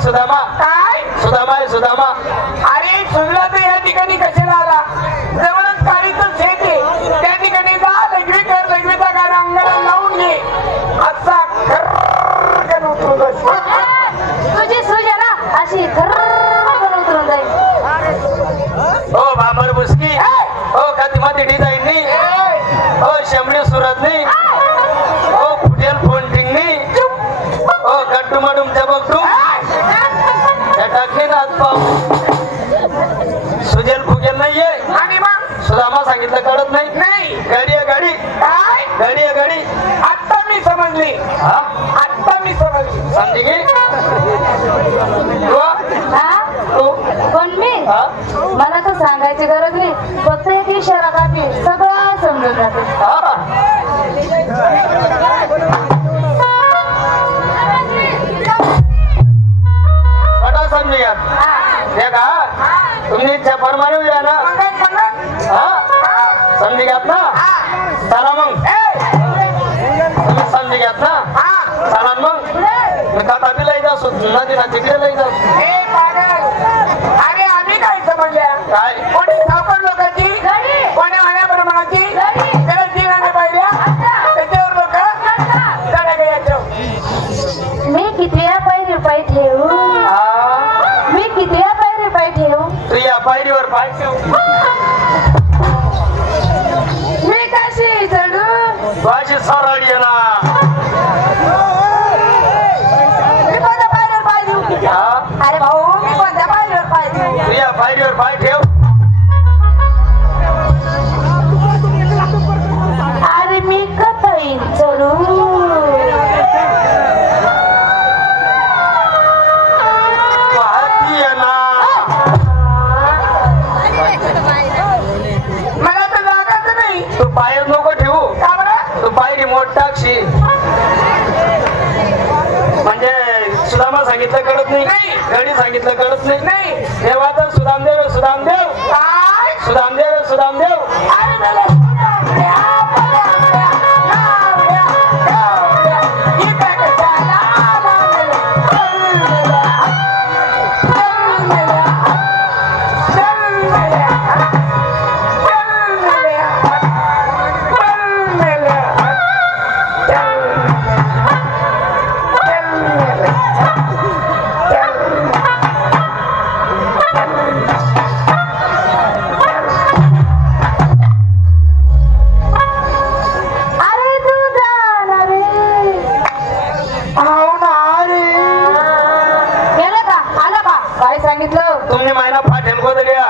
सुदामा काय सुदामा सुदामा अरे सुजला तर या ठिकाणी कशाला आला जवळच काळीतच शेती त्या ठिकाणी जा लघवीचा गाणं अंगाला लावून घे असा खर्रकन उतरून जाईल तुझी सूज आहे ना अशी खर्रकन उतरून जाईल ओ बाबर मुस्की ओ कधीमध्ये डिझाईन नी ओ शमणी सुरत नी ओ फुटेल फोल्डिंग नी ओ गड्डू मडूम जबकटू टाकले ना सुजेल फुगेल नाहीये आणि मग सुदामा सांगितलं कळत नाही नाही गाडी आहे गाडी काय गाडी आहे गाडी आत्ता मी समजली हा आत्ता मी समजली समजी गे हा तू पण मी हा मला तर सांगायची गरज नाही फक्त एक इशारा कापी सगळं समजून जाते हा पटा समजी घ्या हे का तुम्ही परमाणू या ना हा समजी घ्यात ना चला मग तुम्ही समजी घ्यात ना चला मग कथा बी लई जासू नदी ना तिकडे लई जासू अरे आम्ही काय समजल्या काय कोणी सावकार लोकांची कोणी आण्या प्रमाणाची त्याला जीवाने पाहिल्या त्याच्यावर लोक चढा गया मी कितव्या पायरी पाय ठेवू हा मी कितव्या पायरी पाय ठेवू तू या पायरीवर पाय ठेव मी कशी चढू माझी सरळ ये ना मी कोणत्या पायरीवर पाय देऊ हा अरे भाऊ मी कोणत्या पायरीवर पाय देऊ तू या पायरीवर पाय ठेव अरे मी कपाई चढू हाती ये ना मला तर जागाच नाही तू पायर नको ठेवू का बरं तू पायरी मोठ टाकशी म्हणजे सुदामा सांगितलं कळत नाही नाही. गडी सांगितलं कळत नाही नाही तेव्हा तर सुदामदेव सुदामदेव काय सुदामदेव सुदामदेव अरे मला सुनाम्या, पनाम्या, नाम्या, गाव्या, इकडे कशाला आला मला? चल मेल्या, चल मेल्या, चल मेल्या, चल मेल्या, चल मेल्या, अरे तू जाणार रे गेलं का आलं का काय सांगितलं तुम्ही महिना फाटेल गोदड्या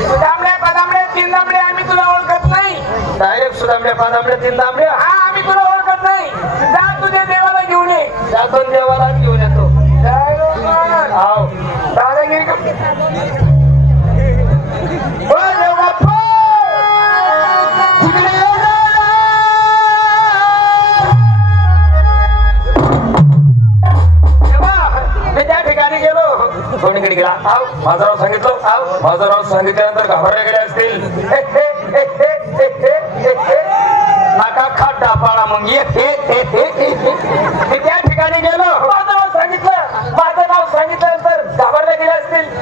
सुदामड्या पदामड्या तीन दामड्या आम्ही तुला ओळखत नाही डायरेक्ट सुदामड्या पादामड्या तीन दामड्या हा आम्ही तुला ओळखत नाही जा तुझ्या देवाला घेऊन ये जातो देवाला घेऊन येतो जय लोकमान. हाव दादागिरी का ओ देव बाप्पा! तेव्हा मी त्या ठिकाणी गेलो कोणीकडे गेला हाव माझं नाव सांगितलं हाव माझं नाव सांगितल्यानंतर घाबरलेले असतील नाका खड्डा पाळा मग ये मी त्या ठिकाणी गेलो माझं नाव सांगितल्यानंतर घाबरले गेले असतील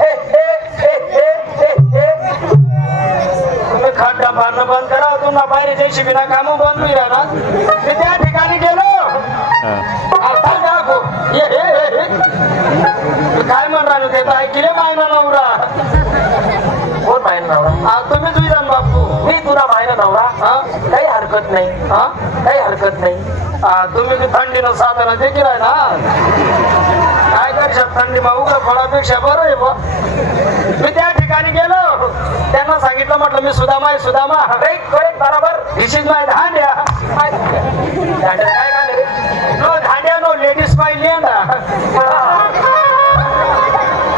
तुम्ही खड्डा पाळणं बंद करा तुम्हाला बाहेर जे शिबिना काम बंद होईल ना मी त्या ठिकाणी गेलो काय म्हणणार ते तर ऐकले मायना नवरा कोण माहिती नवरा तुम्ही तुझा बापू मी तुला माहिती नवरा हा काही हरकत नाही हा काही हरकत नाही तुम्ही बी थंडीनं साधना देखील आहे ना काय करशात थंडी मग उघड फळापेक्षा बरं आहे बा मी त्या ठिकाणी गेलो त्यांना सांगितलं म्हटलं मी सुदामा आहे सुदामा बरोबर दिस इज माय धांड्या काय काय नो धांड्या नो लेडीज माय लेंड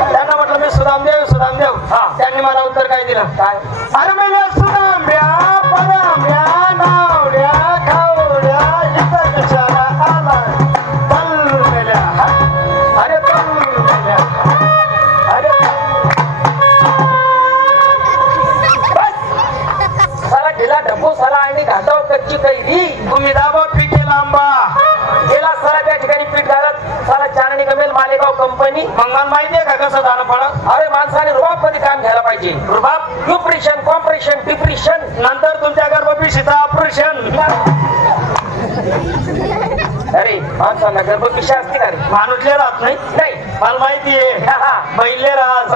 त्यांना म्हटलं मी सुदामदेव सुदामदेव त्यांनी मला उत्तर काय दिलं काय अरे म्हणजे सुदाम्या पदाम्या नावड्या खावड्या इथं कशाला आला तलमेल्या अरे तलमेल्या अरे साला ढिला ढपू साला आणि घाटाव कच्ची कैरी तुम्ही दाबा पिके लांबा गेला साला त्या ठिकाणी पीठ घालत साला चारणी कमेल माले रुबाबपणी. मग मला माहितीये का कसं जाणं पडत. अरे माणसाने रुबाबपणी काम घ्यायला पाहिजे. रुबाब न्यूट्रिशन, कॉम्प्रेशन, डिप्रेशन, नंतर तुमच्या गर्भपिशीचं ऑपरेशन. अरे माणसाला गर्भपिशा असते का रे? माणूसले राहत नाही. नाही. मला माहितीये बैले राहत.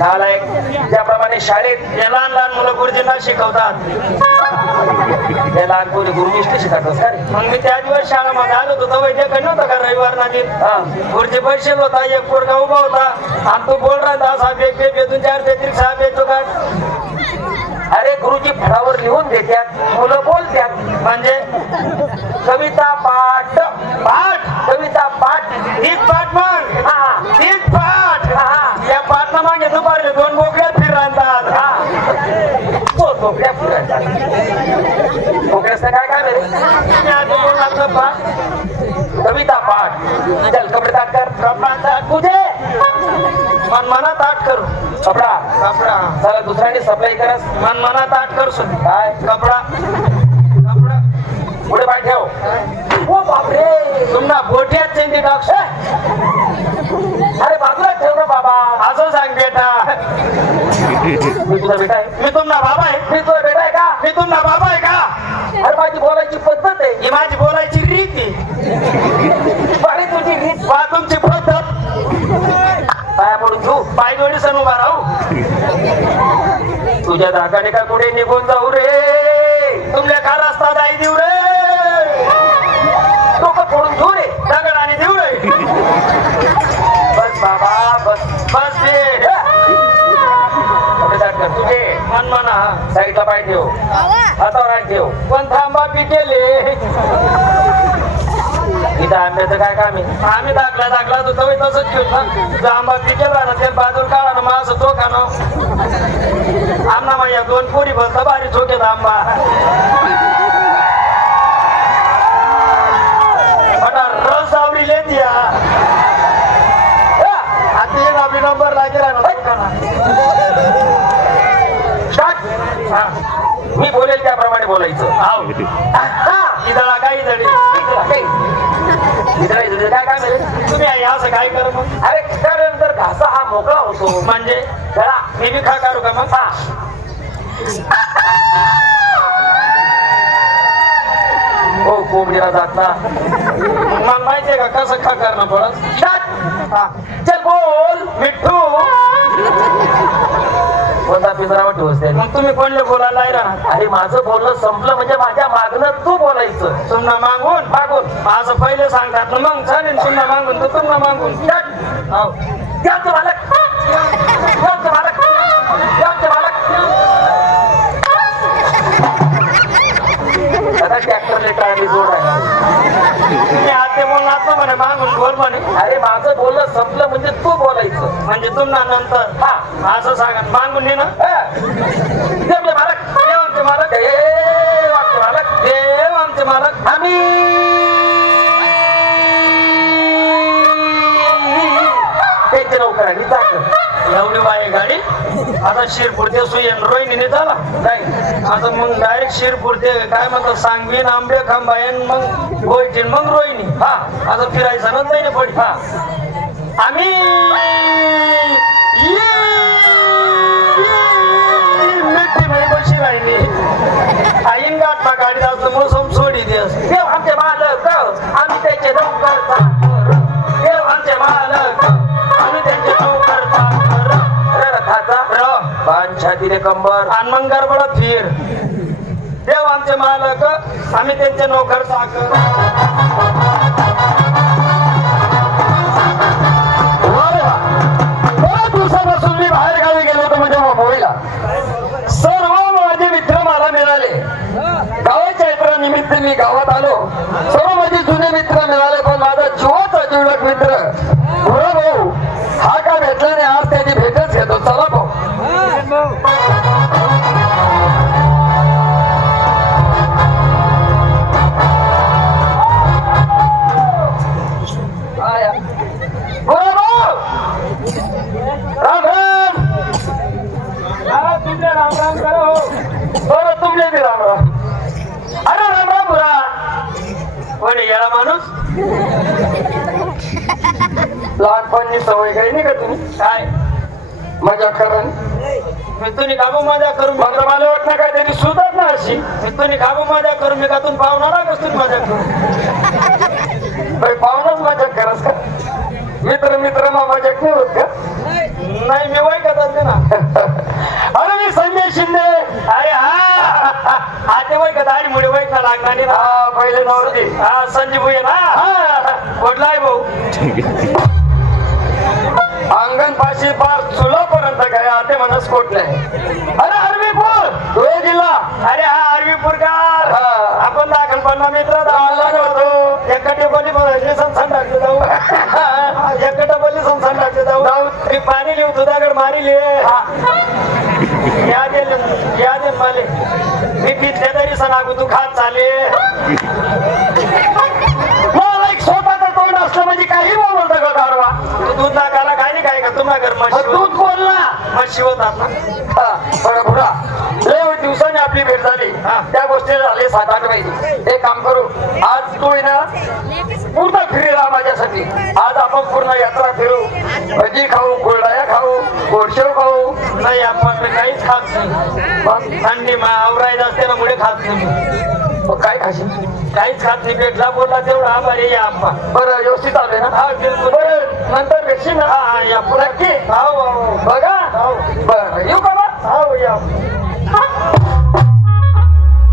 नालायक. ज्याप्रमाणे शाळेत जे लहान लहान मुलं गुरुजींना शिकवतात त्या लहानपणी गुरुनिष्ठ शिकवतात का रे? मग मी त्या दिवस शाळेमध्ये आलो होतो तर वैद्य नव्हतं का रविवार नादी. गुरुजी पैसे होता एक पोरगा उभा होता आणि तो बोल रहा था बेग बेतून 4 बेत्रिक 6 बेतो का. अरे गुरुजी फळावर लिहून देतात, मुलं बोलतात. म्हणजे कविता पाठ. पाठ कविता पाठ. तीच पाठ मग. हा. तीच पाठ. हा. या पाठना मागे दुपारी 2 बोकड्या फिरतात. बोकड्या फिरतात. बोकड्याचं काय काम रे? मी आधी बोलला पाठ. कविता पाठ. चल कपडे ताट कर. कपडा ताट कुठे? मनमना ताट करू. कपडा. कपडा चला दुसऱ्याने सप्लाय करस. मनमना ताट कर सुन. काय? कपडा. कपडा पुढे पाय ठेव. ओ बापरे. तुम्हाला बोट्यात चेंदी टाकश. अरे बाजूला ठेव ना बाबा. असं सांग बेटा. मी तुझा बेटा आहे. मी तुमचा बाबा आहे. मी तुझा बेटा आहे का? मी तुमचा बाबा आहे का? अरे माझी बोलायची पद्धत आहे. ही माझी बोलायची रीती. अरे तुझी रीत. वा तुमची पद्धत. पाया पडून घेऊ. पाय जोडी सण उभा राहू. तुझ्या धाकाने का पुढे निघून जाऊ रे? तुमल्या का रस्ता दाई देऊ रे. डोकं फोडून घेऊ रे. दगड आणि देऊ रे. बस बाबा बस. बस दे. तुझे मनमना साईडला पाय ठेव. हातावर हात ठेव. पण थांबा पिकेले. इथं आंब्याचं काय काम आहे? आम्ही दाखला तू तवी तसंच ठेवू ना. आंबा पिकेल राहणार ते बाजूला काढा ना. मग असं तो का ना आमना माझ्या 2 पोरी भरता बारी चोकेत आंबा. रस आवडीले द्या. आता एक आपली नंबर लागे राहणार. मी बोलेल त्याप्रमाणे बोलायचं. हाव. इदळा काय इदळी. काय काम आहे? तुम्ही आई असं काय कर मग. अरे त्यानंतर घासा हा मोकळा होतो. म्हणजे गळा. मी बी खा करू का मग. हो कोंबडीला जात ना. मला माहितीये का कसं खा करणं पडत. चल बोल. मिठ्ठू. कोणता पिंजरावर ठेवस त्याने. मग तुम्ही कोणले बोलायला राहणार. अरे माझं बोलणं संपलं म्हणजे माझ्या मागणं तू बोलायचं. तुम्हाला मागून मागून असं पहिले सांगतात ना. मग चालेल तुम्हाला मागून तर तुम्हाला मागून. हो. द्याचं मालक. द्याचं मालक. द्याचं मालक. आता ट्रॅक्टरने टाळली जोड आहे. तुम्ही आते बोलणार ना म्हणे मागून बोल म्हणे. अरे माझं बोलणं संपलं म्हणजे तू बोलायचं. म्हणजे तुम्हाला नंतर असं सांगा मागून ये ना. देव मालक. देव आमचे मालक. देव आमचे मालक. देव आमचे मालक. आम्ही त्यांचे नोकर आणि चाकर. एवढी बाई गाडी. आता शिरपुरते सुयन रोहिणीने झाला नाही. आता मग डायरेक्ट शिरपुरते काय म्हणतात सांगवीन आंबे खांबायन मग गोयटीन मग रोहिणी. आता फिरायचं ना नाही ना पडी. आम्ही मिठी नाही बशी राहिली. आईन गाठला गाडी असं मोसम सोडी दे. देव आमचे मालक. आम्ही त्याचे नोकर चाकर. देव आमचे मालक. आम्ही त्यांचे नोकर चाकर. रथाचा पान छातीने कंबर. आणि मग गडबडत फिर. देव आमचे मालक. आम्ही त्यांचे नोकर चाकर. बऱ्याच दिवसापासून मी बाहेर गावी गेलो होतो म्हणजे मुंबईला. सर्व माझे मित्र मला मिळाले. गावाच्या यात्रेनिमित्त मी गावात आलो. सर्व माझे जुने मित्र मिळाले. पण माझा जीवाचा जीवलग मित्र भाऊ हा का भेटला नाही. आज त्याची भेटच घेतो. चला भाऊ. राम राम. तुमचे राम राम करो. बरं तुमले बी राम राम. अरे राम राम बुरा. कोणी गेला माणूस. लहानपणी सवय काही नाही का तुम्ही काय मजा करण मी तुम्ही काबू मजा करून मला वाटलं काय तरी सुधार ना अशी मी तुम्ही काबू मजा करून मी कातून पावणार कसं मजा करू पाहुणाच मजा करस का मित्र मित्र मग मजा नाही होत का नाही मी वय करत ना अरे मी संजय शिंदे अरे हा ते वय का दाढी वय का लागणार ना हा पहिले नवरती हा संजीव भुये ना कुठला आहे भाऊ अंगण पाशी पार चुलापर्यंत काय ते म्हणस कोट नाही अरे हरवीपूर धुळे जिल्हा अरे हा हरवीपूरकर आपण दाखल पडला मित्र होतो एका टेबली संस्थान टाकले जाऊ एका टेबली संस्थान टाकले जाऊ मी पाणी लिहू तुझ्याकडे मारी लिहे या दे माले मी पितले तरी सांगू तू खात चाले स्वतःच तोंड असलं म्हणजे काही बोलत का गारवा तू दूध नाकाला काय नाही काय का तुम्हा घर दूध बोलला म्हशी होतात ना बरं बुडा लय दिवसांनी आपली भेट झाली त्या गोष्टी झाले 7-8 महिने एक काम करू आज तू ना पूर्ण फिरेला माझ्यासाठी आज आपण पूर्ण यात्रा फिरू भजी खाऊ कुरडया खाऊ गोडशेव खाऊ नाही आपण काहीच खात नाही थंडी आवरायला असते ना मुळे खात नाही काय खाशील काहीच खात नाही भेटला बोलला तेवढा आभारी या आप्पा बरं व्यवस्थित आले ना हा बिलकुल बरं नंतर भेटशील ना हा या नक्की हो बघा बरं येऊ का मग हो या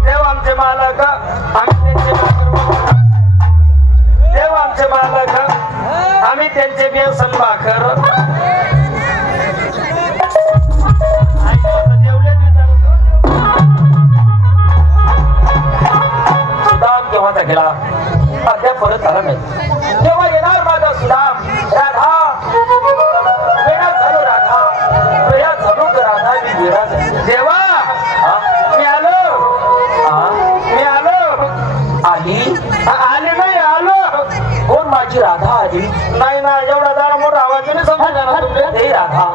देव आमचे मालक आम्ही देव आमचे मालक आम्ही त्यांचे व्यसन भाकर सुदाम केव्हाचा गेला अद्याप परत आला नाही तेव्हा येणार माझा सुदाम राधा वेळा झालो राधा वेळा झालो राधा मी विराज देवा मी आलो मी आलो आली आली नाही आलो कोण माझी राधा आली नाही ना एवढा जरा मोठा आवाज नाही समजा ना तुमचे हे राधा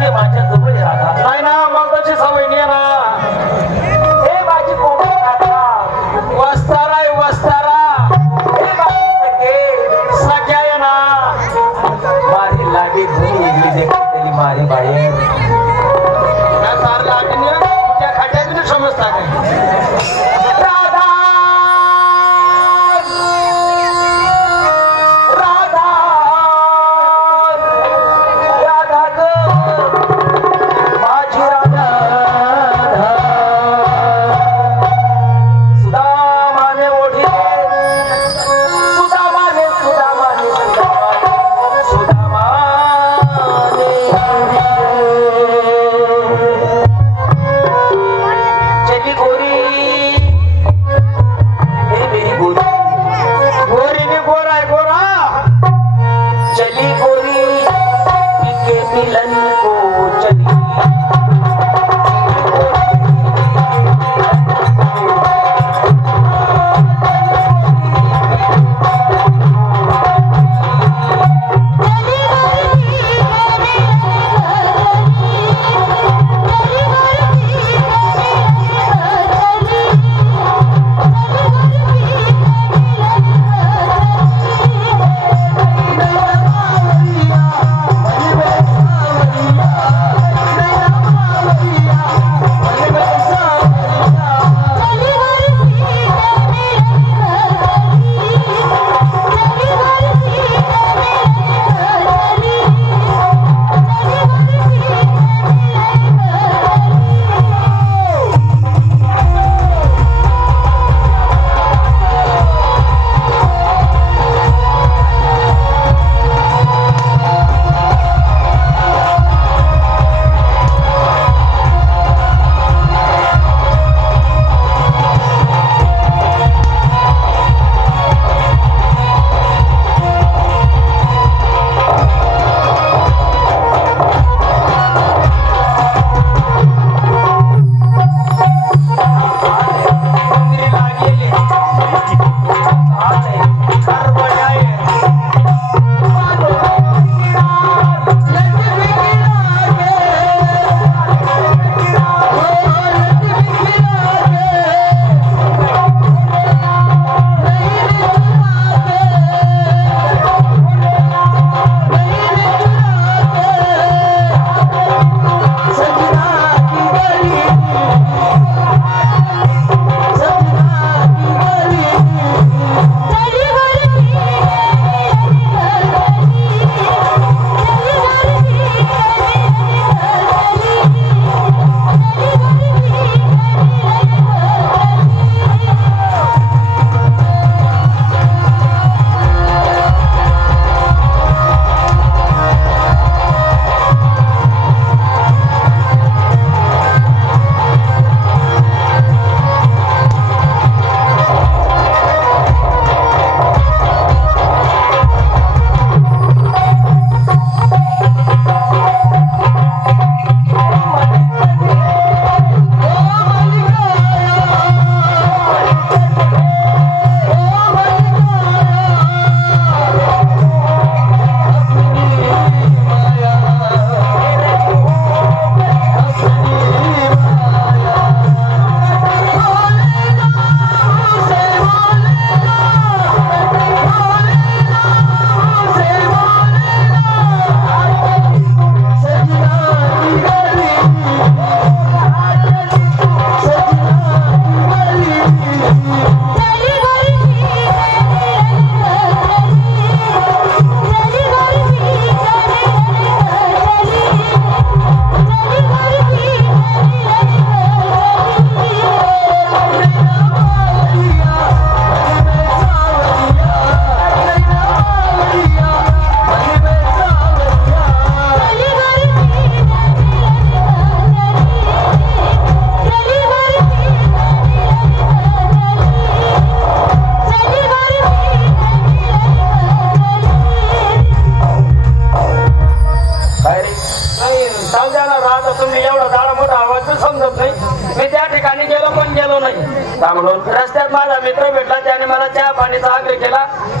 हे माझ्या जवळ राधा नाही ना मग कशी सवय नाही ना हे माझी कोमल राधा वस्तारा आहे वस्तारा हे माझी सख्या आहे ना मारी लागे घरी वेगळी देखील मारी बाहेर त्या खाट्यातून समजता राधा राधा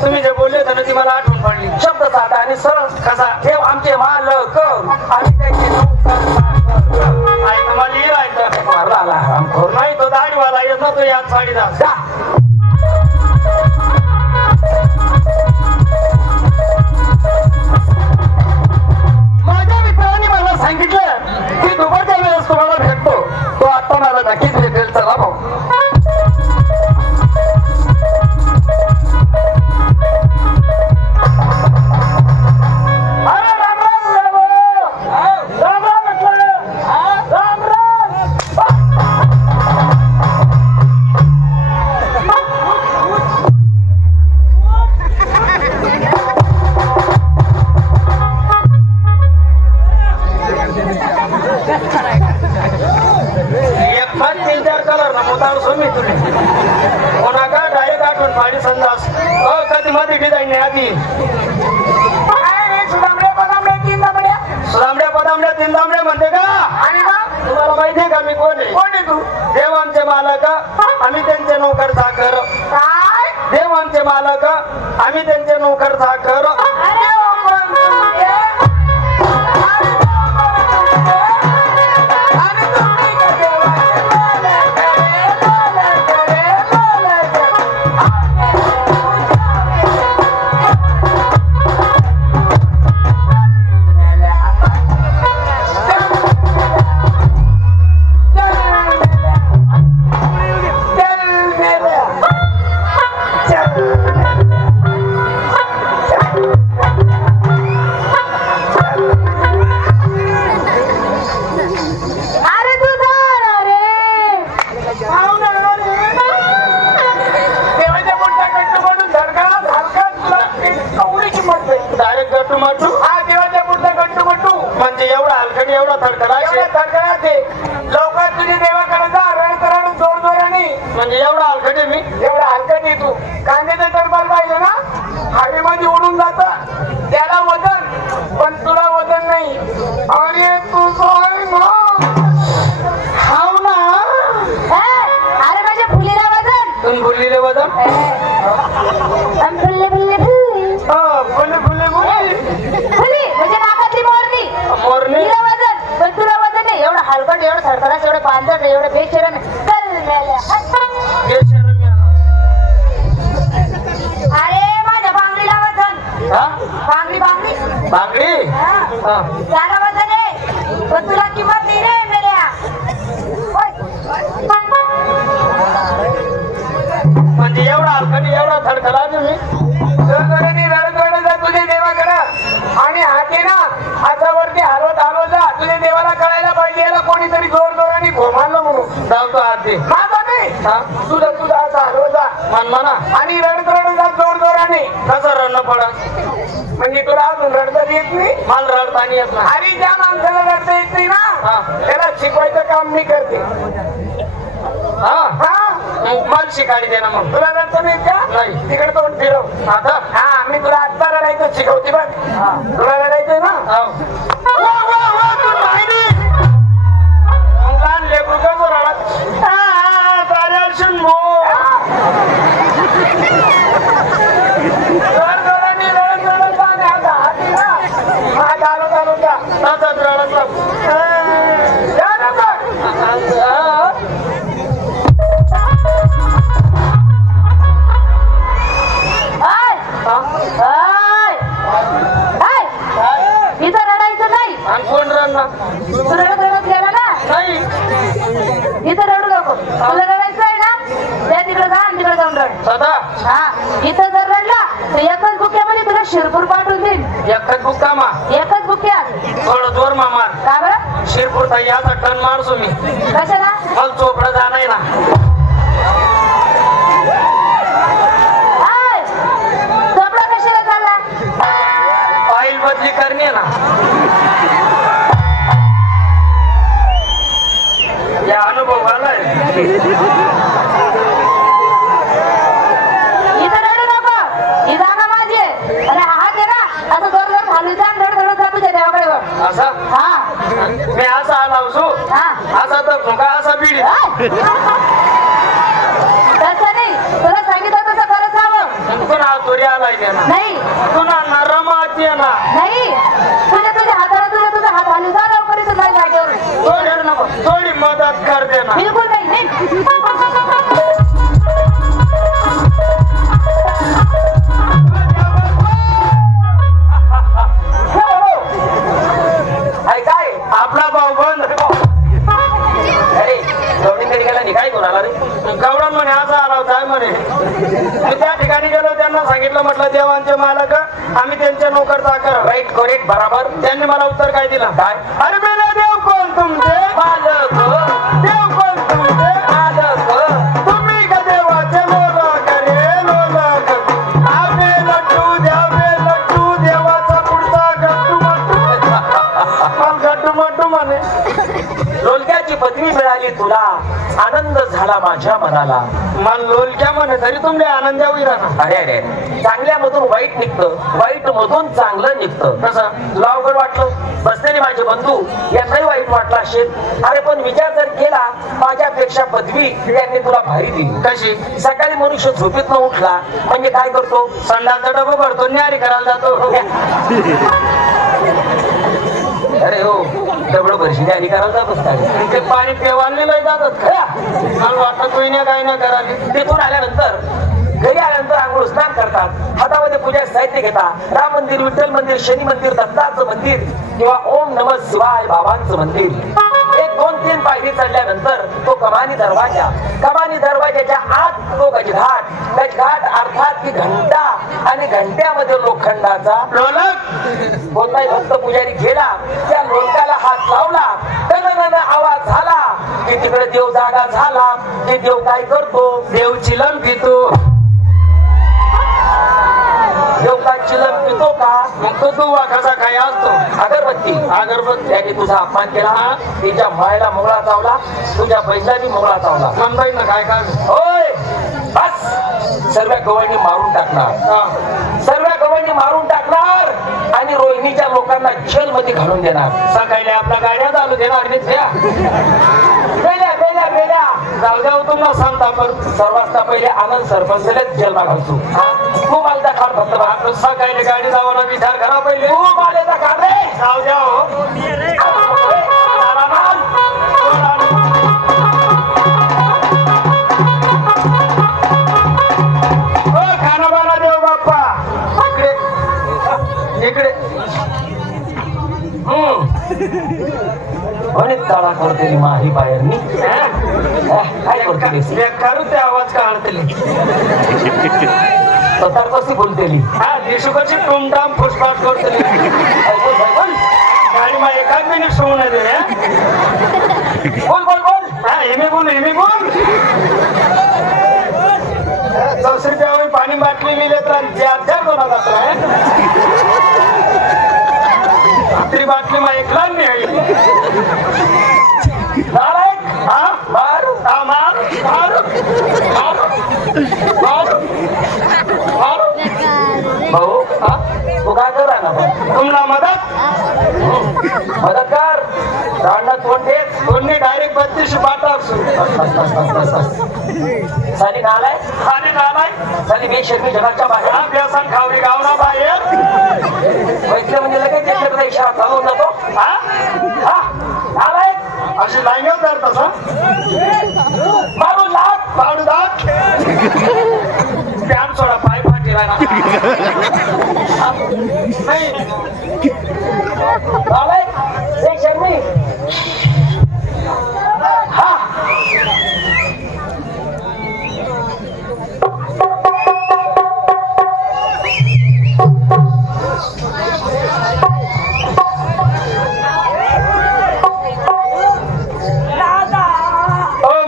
तुम्ही जे बोलले होते ना ती मला आठवण पडली. शब्द साधा आणि सरळ कसा ठेव आमचे मालक आणि त्यांचे नोकर. ऐक मला लिहिरायचं मारला आला हरामखोर. नाही तो दाढीवाला येत ना तो याच साडीदार. जा. माझ्या मित्रांनी मला सांगितलं की दुपारच्या वेळेस तुम्हाला भेटतो. तो आता मला नक्कीच भेटेल. चला भाऊ. अरे राम राम राम राम राम म्हटलं. राम राम. एक पाच तीन चार कलर ना मोताळ सोमी तुले कोणा का डायरेक्ट आठवण पाणी संदास कधी मध्ये डिझाईन नाही आधी. सुदामड्या बदामड्या तीन दामड्या सुदामड्या पदामड्या तीन दामड्या म्हणते का? आणि मग तुम्हाला माहितीये का मी कोण आहे? कोण आहे तू? देव आमचे मालक आम्ही त्यांचे नोकर चाकर. काय? देव आमचे मालक आम्ही त्यांचे नोकर चाकर. अरे ओपन तुझे. अरे तुम्ही का देवाचे मालक रे, मालक रे, मालक रे. अरे तू जा रे. देवाच्या मोठ्या गट्टूकडून धडकाला धारका तुला कवडीची म्हणते. डायरेक्ट गट्टू माटू हा देवाच्या मोठ्या गट्टू म्हणजे एवढा हलकट एवढा थडथडा एवढ्या धडकाला ते लवकर तुझे देवाकडे जा. रण जोर जोराने. म्हणजे एवढा हलकट आहे मी. एवढा हलकट आहे तू. कांद्याचं टरबाल पाहिजे ना हवेमध्ये उडून जात. त्याला वजन पण तुला वजन नाही. अरे तू काय ना हाव ना. अरे माझ्या फुलीला वजन. तुम्ही बोललेले वजन फुल्ले फुल्ले फुल्ली. फुले फुले फुली म्हणजे नाकातली मोरणी. मोरणी. तिला वजन पण तुला वजन नाही. एवढं हलकट एवढं थरथरास एवढं पांचट एवढं बेशरम चल मेल्या. अरे माझ्या बांगडीला वजन. बांगडी बांगडी बांगडी त्याला वजन आहे पण तुला किंमत नाही रे मेल्या. म्हणजे एवढा हलकट एवढा थडथडा तुम्ही. जोरजोराने रण जा तुझे देवाकडं. आणि हाते ना हातावरती हलवत हलवत जा. तुझ्या देवाला कळायला पाहिजे याला कोणीतरी जोर जोराने घोमारलं म्हणून. धावतो हाती माझा नाही तुझा असा हलवत जा. मन म्हणा. आणि रडत जा जोर जोराने. कसं रडणं पडा म्हणजे तुला अजून रडता येत नाही. माल रडतानी येत ना. अरे ज्या माणसाला रडता येत नाही ना त्याला शिकवायचं काम मी करते. हा मला शिकाडी दे ना मग. तुला रडता नाही का? नाही. तिकडे तोंड फिरव. आता हा मी तुला आत्ता रडायचं शिकवते बघ. तुला रडायचं ना. लहान लेकरू कसं रडत जोरजोराने रडत जा आणि आता हाती ना हात हलवत हलवत जा. तसंच रडत जा ना बघ. इथं रडायचं नाही. आणि कोण रडणार तू रडत रडत गेला ना. नाही. इथं रडू नको. तुला रडायचं आहे ना त्या तिकडे जा आणि तिकडे जाऊन रड. स्वतः हा इथं जर रडला तर एकच बुक्यामध्ये तुला शिरपूर पाठवून देईन. एकच बुक्का मा एकच बुक्यात. थोडं जोर मामार का बरं? शिरपूर ताई याचा टन मारसो मी. कशाला? मला चोपडा जाणार ना. चोपडा कशाला चालला? ऑइल बदली करणे ना. या अनुभव आलाय. इथं रडू नको. ही जागा माझी आहे. आणि हा घे ना असं जोर जोर घालून जा आणि रड रडत जा तुझ्या देवाकडे बघ. असा हा मी असा आला असो असा तर भुका असा बिडी. तसं नाही. तुला सांगितलं तसं करत जावं. पण तुर्या घालायचे ना नाही तुला नरमात ये ना नाही तुझ्या हाताला तुझा हात हालू जा लवकर इथं जाय जागेवर थोडी मदत करते ना बिलकुल नाही काय आपला भाऊ बंद अरे गवडीकडे गेला नाही काय कोणाला रे गवडण म्हणे असा आला होता म्हणे मी त्या ठिकाणी गेलो त्यांना सांगितलं म्हटलं देवांचे मालक आम्ही त्यांचे नोकर चाकर राईट करेक्ट बराबर त्यांनी मला उत्तर काय दिलं काय अरे मेरा देव कोण तुमचे मालक देव कोण तुमचे मालक तुम्ही का देवाचे लोलक रे लोलक आम्ही लट्टू देवाचा पुढचा गट्टू मट्टू म्हणे लोलक्याची पदवी मिळाली तुला आनंद झाला माझ्या मनाला मन लोलक्या म्हणे तरी तुमले आनंद होई राहणार अरे अरे चांगल्यामधून वाईट निघतं वाईट मधून चांगलं निघतं कसं लावगड वाटलं बसलेले माझे बंधू यांनाही वाईट वाटलं असेल अरे पण विचार जर केला माझ्यापेक्षा पदवी यांनी तुला भारी दिली कशी सकाळी मनुष्य झोपेत न उठला म्हणजे काय करतो संडाचा डबा भरतो न्यारी करायला जातो अरे हो डबडं भरशी न्यारी करायला जातच काय ते पाणी पेवायला जातात खरा मला वाटतं तू काय ना करायला तिथून आल्यानंतर घरी आल्यानंतर आंघोळ स्नान करतात हातामध्ये पूजा साहित्य घेतात राम मंदिर विठ्ठल मंदिर शनी मंदिर दत्ताचं मंदिर किंवा ओम नमः शिवाय बाबांचं मंदिर एक 2-3 पायरी चढल्यानंतर तो कमानी दरवाजाच्या आत तो गजघाट अर्थात की घंटा आणि घंट्यामध्ये लोखंडाचा लोलक कोणताही भक्त पुजारी गेला त्या लोलकाला हात लावला टननन आवाज झाला की तिकडे देव जागा झाला की देव काय करतो देव चिलम पितो देव काय चिलम पितो का मग तो तू कसा काय असतो अगरबत्ती त्याने तुझा अपमान केला तिच्या मायला मोगळा चावला तुझ्या बैलांनी मोगळा चावला म्हणताय ना काय काय होय बस सर्व गवळणी मारून टाकणार आणि रोहिणीच्या लोकांना जेल मध्ये घालून देणार सकाळी आपल्या गाड्या चालू देणार बेल्या जाऊ द्या तुम्हाला सांगता पण सर्वात पहिले आनंद सरपंचलेच जेलला घालतो तू मालदा काढ फक्त आपण सकाळी गाडी जावाना विचार करा पहिले तू मालेचा काढ रे जाऊ द्या हो खानाबाना देव बाप्पा इकडे अनेक ताळा करते माही बाहेरनी काय करते करू ते आवाज काढतले तर कशी बोलतेली हा दिसू कशी टुमटाम फुसफाट करतले गाडी मा एकाच मिनिट सोडून येते बोल हा हेमी बोल ₹10 पाणी बाटली लिहिले तर ज्या कोणाला रात्री बाटली मा एकला नाही भाऊ तू काय करा ना तुम्हाला मदत कर राहणार कोणते डायरेक्ट 32 पाठव साली नालाय साली बेशर्मी जगाच्या बाहेर व्यसन खावडी गावना बाहेर वैद्य म्हणजे लगेच त्याच्याकडे इशारा चालवून जातो नालाय अशी लाईन तर तसा मारून लाग पावडू दाट पॅन्ट सोडा पाय फाटी राहणार नाही नालाय बेशर्मी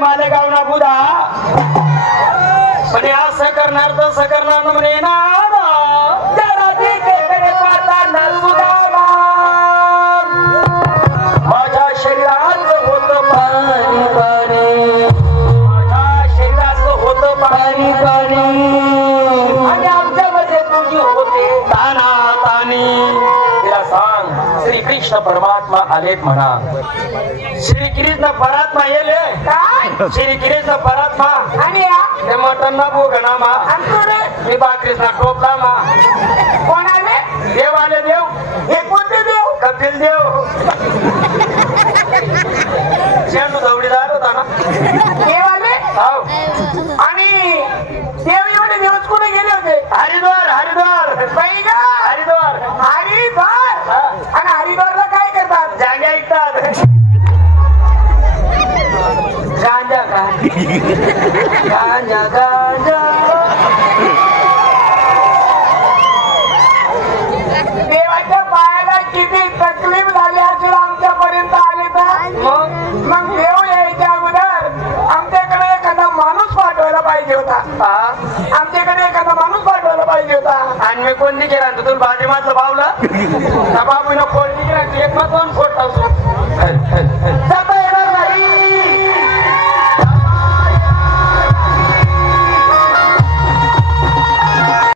मालेगावना बुधा पण असं करणार तसं करणार म्हणे ना माझ्या शरीरात होत पाणी आणि आमच्यामध्ये तुझी होते ताना तानी तिला सांग श्रीकृष्ण कृष्ण परमात्मा आलेत म्हणा. श्री कृष्ण परमात्मा येले काय श्री कृष्ण परमात्मा आणि या ते मटन ना बोगना मा अंतुरे मी बा कृष्ण टोपला मा. कोण आले देव आले देव हे कोणते देव कपिल देव चेंडू दौडीदार होता ना. देव आले हाव आणि देव एवढे दिवस कुठे गेले होते हरिद्वार हरिद्वार बाई ग हरिद्वार हरिद्वार आणि हरिद्वारला काय करतात जाग्या ऐकतात. गांजा गांजा गांजा देवाच्या पायाला किती तकलीफ झाली असेल आमच्यापर्यंत आले तर मग देव यायच्या अगोदर आमच्याकडे एखादा माणूस पाठवायला पाहिजे होता. आमच्याकडे एखादा माणूस पाठवायला पाहिजे होता. आणि मी कोणती केला तुला भाजी मातलं पावलं बाबू ना कोणती केला एक मग दोन फोट जाता